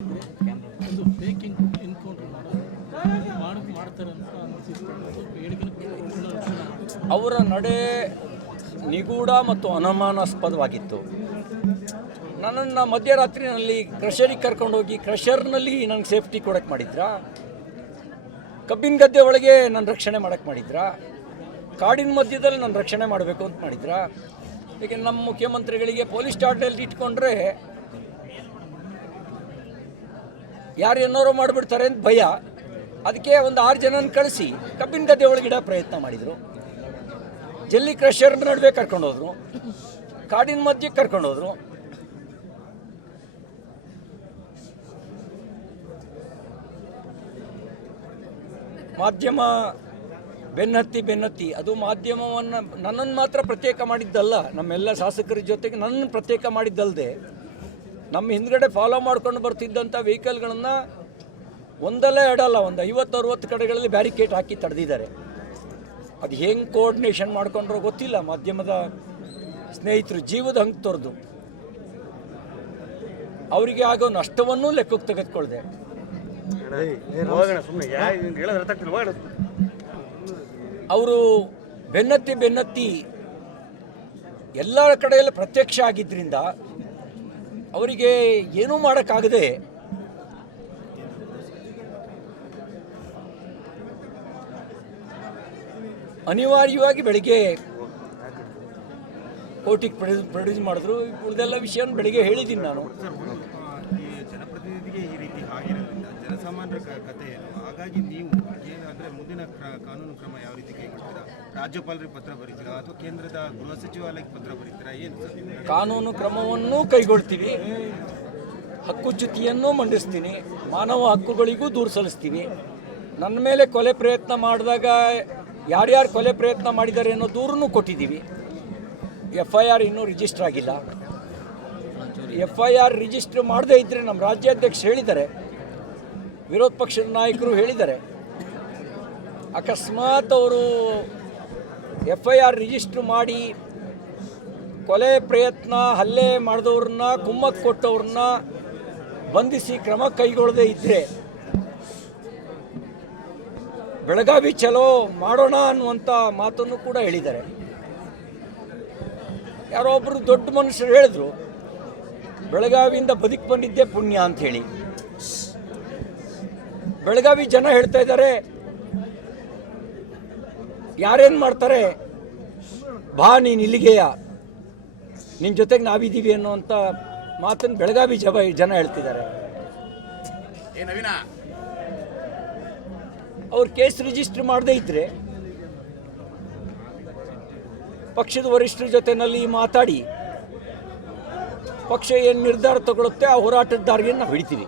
ಒಂದು fake encounter ಮಾಡ್ತಾರೆ ಅಂತ ಅವರ ನಡೆ ನಿಗೂಢ ಮತ್ತು ಅನುಮಾನಾಸ್ಪದವಾಗಿತ್ತು. ನನ್ನನ್ನು ಮಧ್ಯರಾತ್ರಿನಲ್ಲಿ ಕ್ರಷರಿಗೆ ಕರ್ಕೊಂಡೋಗಿ ಕ್ರಷರ್ನಲ್ಲಿ ನನಗೆ ಸೇಫ್ಟಿ ಕೊಡೋಕ್ಕೆ ಮಾಡಿದ್ರಾ? ಕಬ್ಬಿನ ಗದ್ದೆ ಒಳಗೆ ನನ್ನ ರಕ್ಷಣೆ ಮಾಡೋಕ್ಕೆ ಮಾಡಿದ್ರಾ? ಕಾಡಿನ ಮಧ್ಯದಲ್ಲಿ ನನ್ನ ರಕ್ಷಣೆ ಮಾಡಬೇಕು ಅಂತ ಮಾಡಿದ್ರಾ? ಈಗ ನಮ್ಮ ಮುಖ್ಯಮಂತ್ರಿಗಳಿಗೆ ಪೊಲೀಸ್ ಠಾಣೆಯಲ್ಲಿ ಇಟ್ಕೊಂಡ್ರೆ ಯಾರು ಏನಾರು ಮಾಡಿಬಿಡ್ತಾರೆ ಅಂತ ಭಯ. ಅದಕ್ಕೆ ಒಂದು 6 ಜನನ ಕಳಿಸಿ ಕಬ್ಬಿನ ಗದ್ದೆ ಒಳಗಿಡ ಪ್ರಯತ್ನ ಮಾಡಿದರು. ಜಲ್ಲಿ ಕ್ರಷರ್ ನಡುವೆ ಕರ್ಕೊಂಡೋದ್ರು, ಕಾಡಿನ ಮಧ್ಯೆ ಕರ್ಕೊಂಡೋದ್ರು. ಮಾಧ್ಯಮ ಬೆನ್ನತ್ತಿ ಅದು ಮಾಧ್ಯಮವನ್ನು ನನ್ನನ್ನು ಮಾತ್ರ ಪ್ರತ್ಯೇಕ ಮಾಡಿದ್ದಲ್ಲ, ನಮ್ಮೆಲ್ಲ ಶಾಸಕರ ಜೊತೆಗೆ ನನ್ನನ್ನು ಪ್ರತ್ಯೇಕ ಮಾಡಿದ್ದಲ್ಲದೆ ನಮ್ಮ ಹಿಂದ್ಗಡೆ ಫಾಲೋ ಮಾಡ್ಕೊಂಡು ಬರ್ತಿದ್ದಂಥ ವೆಹಿಕಲ್ಗಳನ್ನು ಒಂದಲ್ಲ ಎರಡಲ್ಲ ಒಂದು 50-60 ಕಡೆಗಳಲ್ಲಿ ಬ್ಯಾರಿಕೇಡ್ ಹಾಕಿ ತಡೆದಿದ್ದಾರೆ. ಅದು ಹೆಂಗೆ ಕೋಆರ್ಡಿನೇಷನ್ ಮಾಡ್ಕೊಂಡ್ರೋ ಗೊತ್ತಿಲ್ಲ. ಮಾಧ್ಯಮದ ಸ್ನೇಹಿತರು ಜೀವದ ಹಂಗೆ ತೊರೆದು ಅವರಿಗೆ ಆಗೋ ನಷ್ಟವನ್ನೂ ಲೆಕ್ಕಕ್ಕೆ ತೆಗೆದುಕೊಳ್ಳದೆ ಅವರು ಬೆನ್ನತ್ತಿ ಎಲ್ಲ ಕಡೆಯಲ್ಲಿ ಪ್ರತ್ಯಕ್ಷ ಆಗಿದ್ದರಿಂದ ಅವರಿಗೆ ಏನೂ ಮಾಡೋಕ್ಕಾಗದೆ ಅನಿವಾರ್ಯವಾಗಿ ಬೆಳಿಗ್ಗೆ ಕೋರ್ಟಿಗೆ ಪ್ರೊಡ್ಯೂಸ್ ಮಾಡಿದ್ರು. ಉಳಿದೆಲ್ಲ ವಿಷಯ ಬೆಳಿಗ್ಗೆ ಹೇಳಿದ್ದೀನಿ ನಾನು. ಜನಪ್ರತಿನಿಧಿಗೆ ಈ ರೀತಿ ಆಗಿರೋದ್ರಿಂದ ಜನಸಾಮಾನ್ಯರ ಕಥೆ ಏನು? ಹಾಗಾಗಿ ನೀವು ಏನಂದರೆ ಮುಂದಿನ ಕಾನೂನು ಕ್ರಮ ಯಾವ ರೀತಿ ಕೈಗೊಳ್ತೀರಾ? ರಾಜ್ಯಪಾಲರಿಗೆ ಪತ್ರ ಬರೀತೀರಾ ಅಥವಾ ಕೇಂದ್ರದ ಗೃಹ ಸಚಿವಾಲಯಕ್ಕೆ ಪತ್ರ ಬರೀತೀರಾ? ಏನು ಕಾನೂನು ಕ್ರಮವನ್ನು ಕೈಗೊಳ್ತೀವಿ, ಹಕ್ಕುಚ್ಯುತಿಯನ್ನು ಮಂಡಿಸ್ತೀನಿ, ಮಾನವ ಹಕ್ಕುಗಳಿಗೂ ದೂರು ಸಲ್ಲಿಸ್ತೀವಿ. ನನ್ನ ಮೇಲೆ ಕೊಲೆ ಪ್ರಯತ್ನ ಮಾಡಿದಾಗ ಯಾರ್ಯಾರು ಕೊಲೆ ಪ್ರಯತ್ನ ಮಾಡಿದ್ದಾರೆ ಅನ್ನೋ ದೂರನ್ನು ಕೊಟ್ಟಿದ್ದೀವಿ. FIR ಇನ್ನೂ ರಿಜಿಸ್ಟರ್ ಆಗಿಲ್ಲ. FIR ರಿಜಿಸ್ಟರ್ ಮಾಡದೇ ಇದ್ದರೆ ನಮ್ಮ ರಾಜ್ಯಾಧ್ಯಕ್ಷರು ಹೇಳಿದ್ದಾರೆ, ವಿರೋಧ ಪಕ್ಷದ ನಾಯಕರು ಹೇಳಿದ್ದಾರೆ, ಅಕಸ್ಮಾತ್ ಅವರು FIR ರಿಜಿಸ್ಟರ್ ಮಾಡಿ ಕೊಲೆ ಪ್ರಯತ್ನ ಹಲ್ಲೆ ಮಾಡಿದವ್ರನ್ನ ಕುಮ್ಮಕ್ಕೆ ಕೊಟ್ಟವ್ರನ್ನ ಬಂಧಿಸಿ ಕ್ರಮ ಕೈಗೊಳ್ಳದೇ ಇದ್ದರೆ ಬೆಳಗಾವಿ ಚಲೋ ಮಾಡೋಣ ಅನ್ನುವಂಥ ಮಾತನ್ನು ಕೂಡ ಹೇಳಿದ್ದಾರೆ. ಯಾರೋ ಒಬ್ಬರು ದೊಡ್ಡ ಮನುಷ್ಯರು ಹೇಳಿದ್ರು, ಬೆಳಗಾವಿಯಿಂದ ಬದುಕಿ ಬಂದಿದ್ದೇ ಪುಣ್ಯ ಅಂಥೇಳಿ. ಬೆಳಗಾವಿ ಜನ ಹೇಳ್ತಾ ಇದ್ದಾರೆ, ಯಾರೇನು ಮಾಡ್ತಾರೆ ಬಾ ನೀನು ಇಲ್ಲಿಗೆಯ, ನಿನ್ನ ಜೊತೆಗೆ ನಾವಿದ್ದೀವಿ ಅನ್ನುವಂಥ ಮಾತನ್ನು ಬೆಳಗಾವಿ ಜನ ಹೇಳ್ತಿದ್ದಾರೆ. ಅವ್ರು ಕೇಸ್ ರಿಜಿಸ್ಟರ್ ಮಾಡದೇ ಇದ್ದರೆ ಪಕ್ಷದ ವರಿಷ್ಠರ ಜೊತೆನಲ್ಲಿ ಮಾತಾಡಿ ಪಕ್ಷ ಏನು ನಿರ್ಧಾರ ತಗೊಳುತ್ತೆ ಆ ಹೋರಾಟದ ದಾರಿಯನ್ನು ನಾವು ಹಿಡಿತೀವಿ.